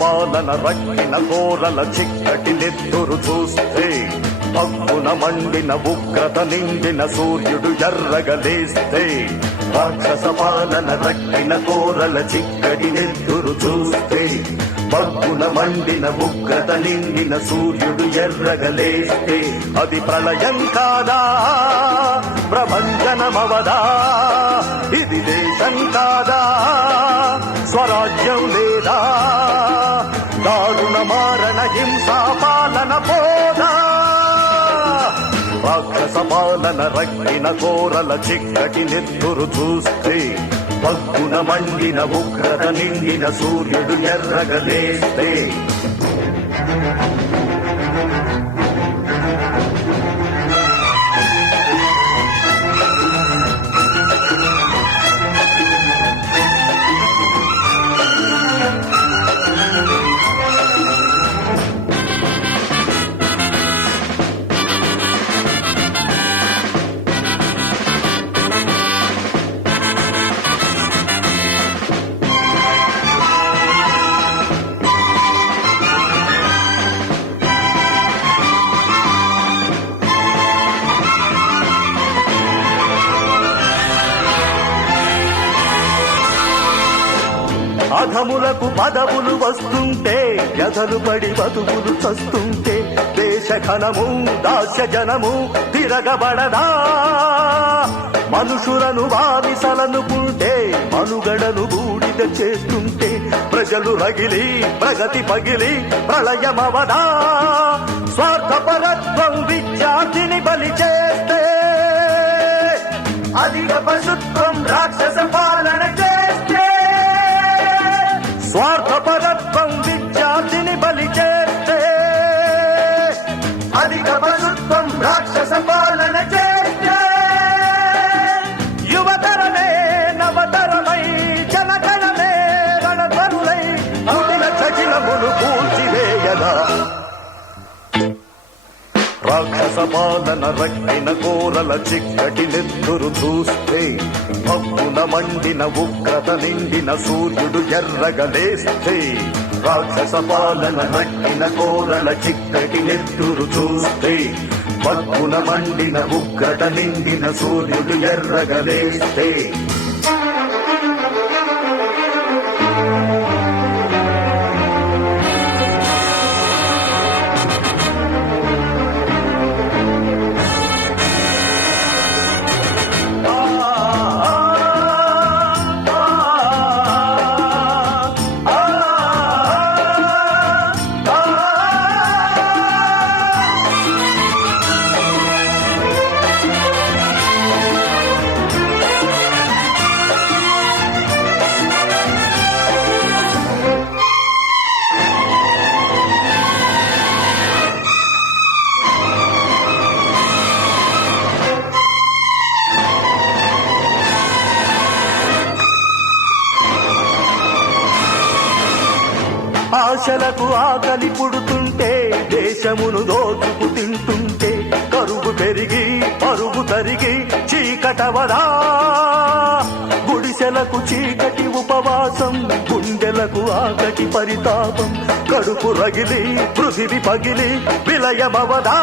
పాలన రక్కిన కోరల చిక్కటి నెత్తురు చూస్తే పక్కున మండిన ఉగ్రత నిండిన సూర్యుడు ఎర్రగలేస్తే రాక్షస పాలన రక్కిన కోరల చిక్కటి నెత్తురు చూస్తే పక్కున మండిన ఉగ్రత నిండిన సూర్యుడు ఎర్రగలేస్తే అది ప్రళయం కాదా ప్రభంజనమవదా ఇది దేశం కాదా స్వరాజ్యం లేదా దారుణ మారణ హింసా పాలన పోదా రాక్షస పాలన రక్కిన కోరల చిక్కటి నెత్తురు చూస్తే పగ్గున మండిన ఉగ్రత నిండిన సూర్యుడు ఎర్రగలేస్తే అధములకు పదవులు వస్తుంటే వ్యధలు పడి బతుకులు చస్తుంటే దేశ ఘనము దాస్య జనము తిరగబడదా మనుషులను బానిసలనుకుంటే మనుగడను బూడిద చేస్తుంటే ప్రజలు రగిలి ప్రగతి పగిలి ప్రళయమవదా స్వార్థపరత్వం విద్యార్థిని బలి చేస్తే అధిక పశుత్వం రాక్షస పాలన చేస్తే స్వార్థపరత్వం విద్యార్థిని బలి చేస్తే అధిక పశుత్వం రాక్షస పాలన చేస్తే యువతరమే నవతరమై జనగణమే రణధరులై పుట్టిన చకిలమును కూల్చివేయదా రాక్షస పాలన రక్కిన కోరల చిక్కటి నెత్తురు చూస్తే పక్కున మండిన ఉగ్రత నిండిన సూర్యుడు ఎర్రగలేస్తే రాక్షస పాలన రక్కిన కోరల చిక్కటి నెత్తురు చూస్తే పక్కున మండిన ఉగ్రత నిండిన సూర్యుడు ఎర్రగలేస్తే ఆశలకు ఆకలి పుడుతుంటే దేశమును దోచుకు తింటుంటే కరువు పెరిగి పరుగు తరిగి చీకటవదా గుడిసెలకు చీకటి ఉపవాసం గుండెలకు ఆకటి పరితాపం కడుపు రగిలి పృథివి పగిలి విలయమవదా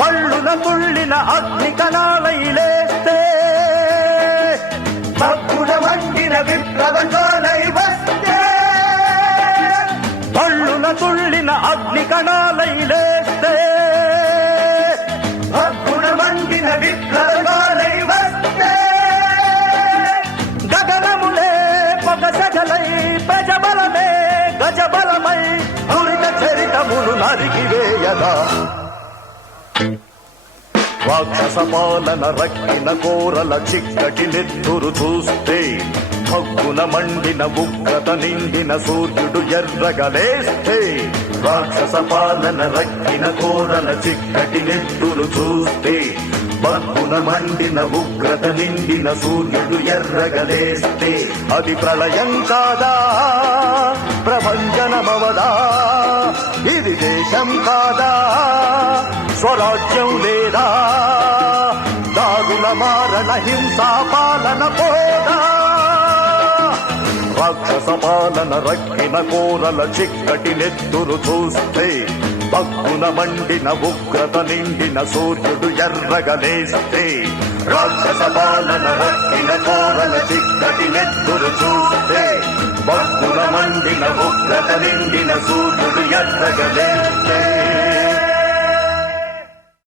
పళ్ళున తుళ్ళిన అగ్ని కణాలై లేస్తే తగ్గున మండిన విప్లవకాలై వస్తే పళ్ళున తుళ్ళిన అగ్ని కణాలై లేస్తే తగ్గున మండిన విప్లవకాలై వస్తే గగనములే పొగసగలై ప్రజబలమే గజబలమై దురిత చరితములు నరికివేయదా రాక్షస పాలన రక్కిన కోరల చిక్కటి నెత్తురు చూస్తే హగ్గున మండిన ఉగ్రత నిండిన సూర్యుడు ఎర్రగలేస్తే రాక్షస పాలన రక్కిన కోరల చిక్కటి నెత్తురు చూస్తే బగ్గున మండిన ఉగ్రత నిండిన సూర్యుడు ఎర్రగలేస్తే అది ప్రళయం కాదా ప్రభంజనమవదా ఇది దేశం కాదా స్వరాజ్యం లేదా దారుణ మారణ హింసా పాలన పోదా రాక్షస పాలన రక్కిన కోరల చిక్కటి నెత్తురు చూస్తే బగ్గున మండిన ఉగ్రత నిండిన సూర్యుడు ఎర్రగలేస్తే రాక్షస పాలన రక్కిన కోరల చిక్కటి నెత్తురు చూస్తే బగ్గున మండిన ఉగ్రత నిండిన సూర్యుడు ఎర్రగలేస్తే